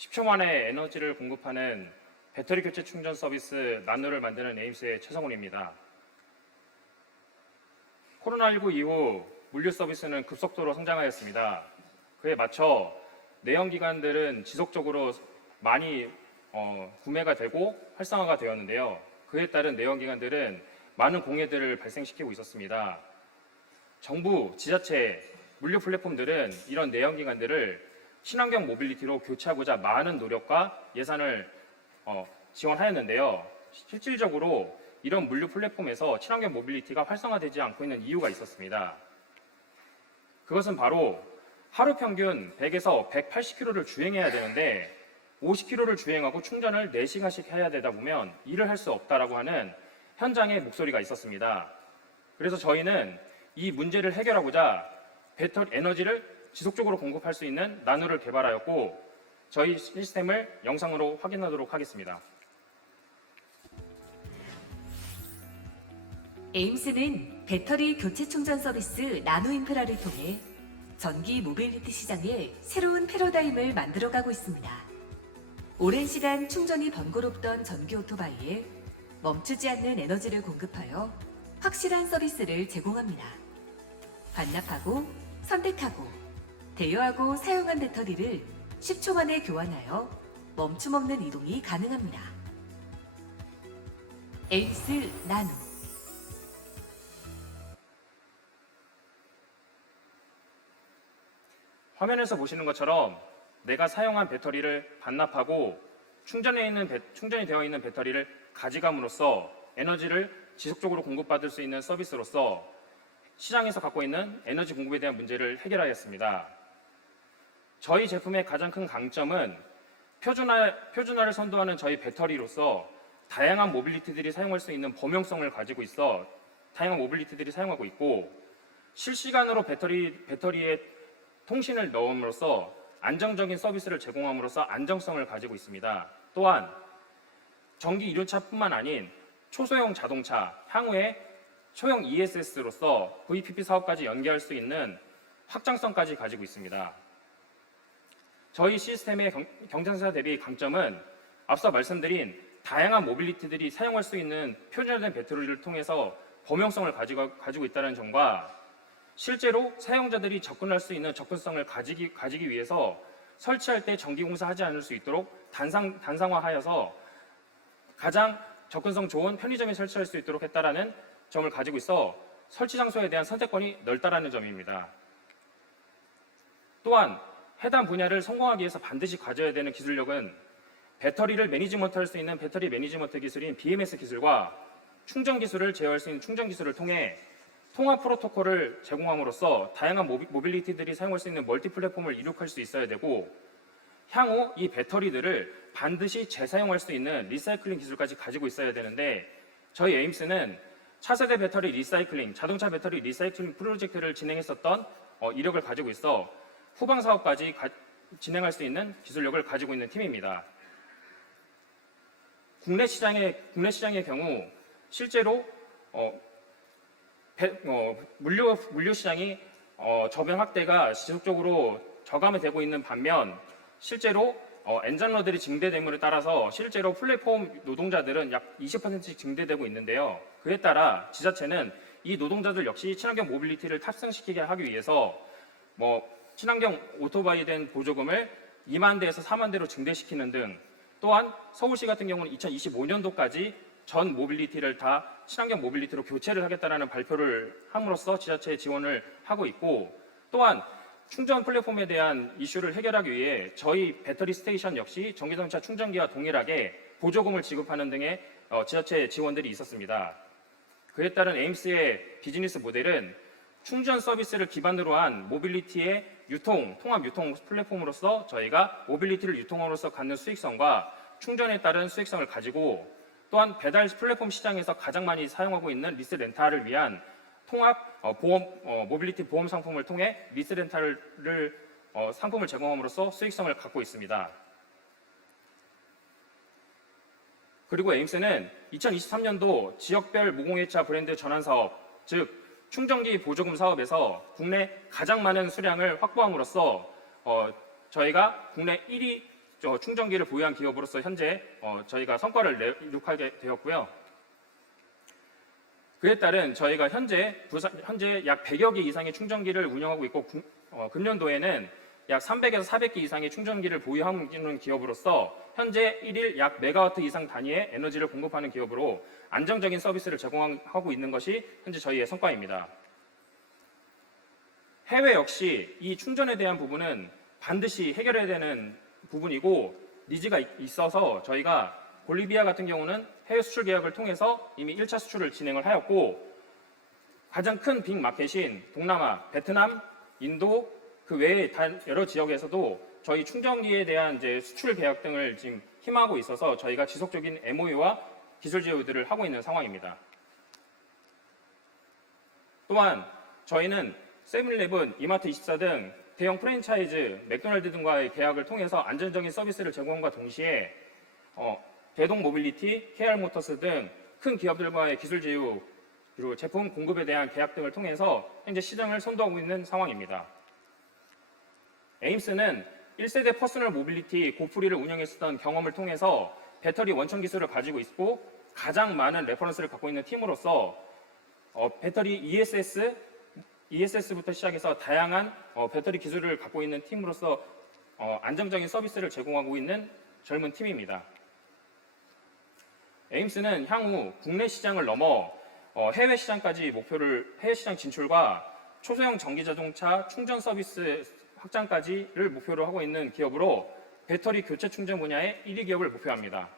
10초 만에 에너지를 공급하는 배터리 교체 충전 서비스 나노를 만드는 에임스의 최성훈입니다. 코로나19 이후 물류 서비스는 급속도로 성장하였습니다. 그에 맞춰 내연기관들은 지속적으로 많이 구매가 되고 활성화가 되었는데요. 그에 따른 내연기관들은 많은 공해들을 발생시키고 있었습니다. 정부, 지자체, 물류 플랫폼들은 이런 내연기관들을 친환경 모빌리티로 교체하고자 많은 노력과 예산을 지원하였는데요. 실질적으로 이런 물류 플랫폼에서 친환경 모빌리티가 활성화되지 않고 있는 이유가 있었습니다. 그것은 바로 하루 평균 100에서 180km를 주행해야 되는데 50km를 주행하고 충전을 4시간씩 해야 되다 보면 일을 할 수 없다라고 하는 현장의 목소리가 있었습니다. 그래서 저희는 이 문제를 해결하고자 배터리 에너지를 지속적으로 공급할 수 있는 나노를 개발하였고 저희 시스템을 영상으로 확인하도록 하겠습니다. 에임스는 배터리 교체 충전 서비스 나노인프라를 통해 전기 모빌리티 시장에 새로운 패러다임을 만들어가고 있습니다. 오랜 시간 충전이 번거롭던 전기 오토바이에 멈추지 않는 에너지를 공급하여 확실한 서비스를 제공합니다. 반납하고 선택하고 대여하고 사용한 배터리를 10초 만에 교환하여 멈춤 없는 이동이 가능합니다. 에임스 나노. 화면에서 보시는 것처럼 내가 사용한 배터리를 반납하고 충전이 되어 있는 배터리를 가져감으로써 에너지를 지속적으로 공급받을 수 있는 서비스로서 시장에서 갖고 있는 에너지 공급에 대한 문제를 해결하였습니다. 저희 제품의 가장 큰 강점은 표준화를 선도하는 저희 배터리로서 다양한 모빌리티들이 사용할 수 있는 범용성을 가지고 있어 다양한 모빌리티들이 사용하고 있고 실시간으로 배터리에 통신을 넣음으로써 안정적인 서비스를 제공함으로써 안정성을 가지고 있습니다. 또한 전기 1륜차뿐만 아닌 초소형 자동차, 향후에 소형 ESS로서 VPP 사업까지 연계할 수 있는 확장성까지 가지고 있습니다. 저희 시스템의 경쟁사 대비 강점은 앞서 말씀드린 다양한 모빌리티들이 사용할 수 있는 표준화된 배터리를 통해서 범용성을 가지고 있다는 점과 실제로 사용자들이 접근할 수 있는 접근성을 가지기 위해서 설치할 때 전기공사하지 않을 수 있도록 단상화하여서 가장 접근성 좋은 편의점에 설치할 수 있도록 했다라는 점을 가지고 있어 설치 장소에 대한 선택권이 넓다라는 점입니다. 또한 해당 분야를 성공하기 위해서 반드시 가져야 되는 기술력은 배터리를 매니지먼트할 수 있는 배터리 매니지먼트 기술인 BMS 기술과 충전 기술을 제어할 수 있는 충전 기술을 통해 통합 프로토콜을 제공함으로써 다양한 모빌리티들이 사용할 수 있는 멀티 플랫폼을 이룩할 수 있어야 되고 향후 이 배터리들을 반드시 재사용할 수 있는 리사이클링 기술까지 가지고 있어야 되는데 저희 에임스는 차세대 배터리 리사이클링, 자동차 배터리 리사이클링 프로젝트를 진행했었던 이력을 가지고 있어 후방 사업까지 진행할 수 있는 기술력을 가지고 있는 팀입니다. 국내 시장의 경우 실제로 물류 시장이 저변 확대가 지속적으로 저감이 되고 있는 반면 실제로 엔잡러들이 증대됨에 따라서 실제로 플랫폼 노동자들은 약 20%씩 증대되고 있는데요. 그에 따라 지자체는 이 노동자들 역시 친환경 모빌리티를 탑승시키게 하기 위해서 친환경 오토바이에 대한 보조금을 2만 대에서 4만 대로 증대시키는 등 또한 서울시 같은 경우는 2025년도까지 전 모빌리티를 다 친환경 모빌리티로 교체를 하겠다는 발표를 함으로써 지자체에 지원을 하고 있고 또한 충전 플랫폼에 대한 이슈를 해결하기 위해 저희 배터리 스테이션 역시 전기자동차 충전기와 동일하게 보조금을 지급하는 등의 지자체 지원들이 있었습니다. 그에 따른 에임스의 비즈니스 모델은 충전 서비스를 기반으로 한 모빌리티의 통합 유통 플랫폼으로서 저희가 모빌리티를 유통함으로써 갖는 수익성과 충전에 따른 수익성을 가지고 또한 배달 플랫폼 시장에서 가장 많이 사용하고 있는 리스 렌탈을 위한 통합 모빌리티 보험 상품을 통해 리스 렌탈을 상품을 제공함으로써 수익성을 갖고 있습니다. 그리고 에임스는 2023년도 지역별 무공해차 브랜드 전환 사업, 즉 충전기 보조금 사업에서 국내 가장 많은 수량을 확보함으로써 저희가 국내 1위 충전기를 보유한 기업으로서 현재 저희가 성과를 이룩하게 되었고요. 그에 따른 저희가 현재 약 100여 개 이상의 충전기를 운영하고 있고 금년도에는 약 300에서 400개 이상의 충전기를 보유하고 있는 기업으로서 현재 1일 약 메가와트 이상 단위의 에너지를 공급하는 기업으로 안정적인 서비스를 제공하고 있는 것이 현재 저희의 성과입니다. 해외 역시 이 충전에 대한 부분은 반드시 해결해야 되는 부분이고 니즈가 있어서 저희가 볼리비아 같은 경우는 해외 수출 계약을 통해서 이미 1차 수출을 진행을 하였고 가장 큰 빅 마켓인 동남아, 베트남, 인도 그 외에 여러 지역에서도 저희 충전기에 대한 이제 수출 계약 등을 지금 힘하고 있어서 저희가 지속적인 MOU와 기술 제휴들을 하고 있는 상황입니다. 또한 저희는 세븐일레븐, 이마트24 등 대형 프랜차이즈, 맥도날드 등과의 계약을 통해서 안정적인 서비스를 제공함과 동시에 대동 모빌리티, KR모터스 등 큰 기업들과의 기술 제휴, 그리고 제품 공급에 대한 계약 등을 통해서 현재 시장을 선도하고 있는 상황입니다. 에임스는 1세대 퍼스널 모빌리티 고프리를 운영했었던 경험을 통해서 배터리 원천 기술을 가지고 있고 가장 많은 레퍼런스를 갖고 있는 팀으로서 배터리 ESS부터 시작해서 다양한 배터리 기술을 갖고 있는 팀으로서 안정적인 서비스를 제공하고 있는 젊은 팀입니다. 에임스는 향후 국내 시장을 넘어 해외 시장까지 해외 시장 진출과 초소형 전기 자동차 충전 서비스 확장까지를 목표로 하고 있는 기업으로 배터리 교체 충전 분야의 1위 기업을 목표합니다.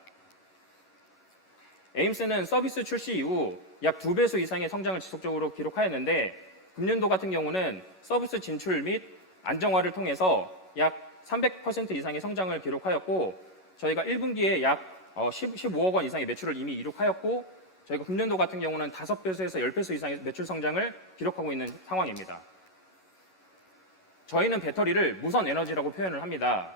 에임스는 서비스 출시 이후 약 2배수 이상의 성장을 지속적으로 기록하였는데 금년도 같은 경우는 서비스 진출 및 안정화를 통해서 약 300% 이상의 성장을 기록하였고 저희가 1분기에 약 15억 원 이상의 매출을 이미 이룩하였고 저희가 금년도 같은 경우는 5배수에서 10배수 이상의 매출 성장을 기록하고 있는 상황입니다. 저희는 배터리를 무선 에너지라고 표현을 합니다.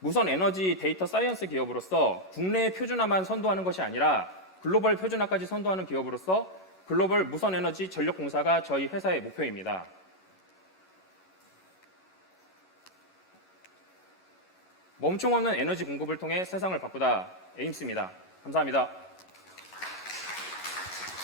무선 에너지 데이터 사이언스 기업으로서 국내 표준화만 선도하는 것이 아니라 글로벌 표준화까지 선도하는 기업으로서 글로벌 무선 에너지 전력 공사가 저희 회사의 목표입니다. 멈춤 없는 에너지 공급을 통해 세상을 바꾸다 에임스입니다. 감사합니다.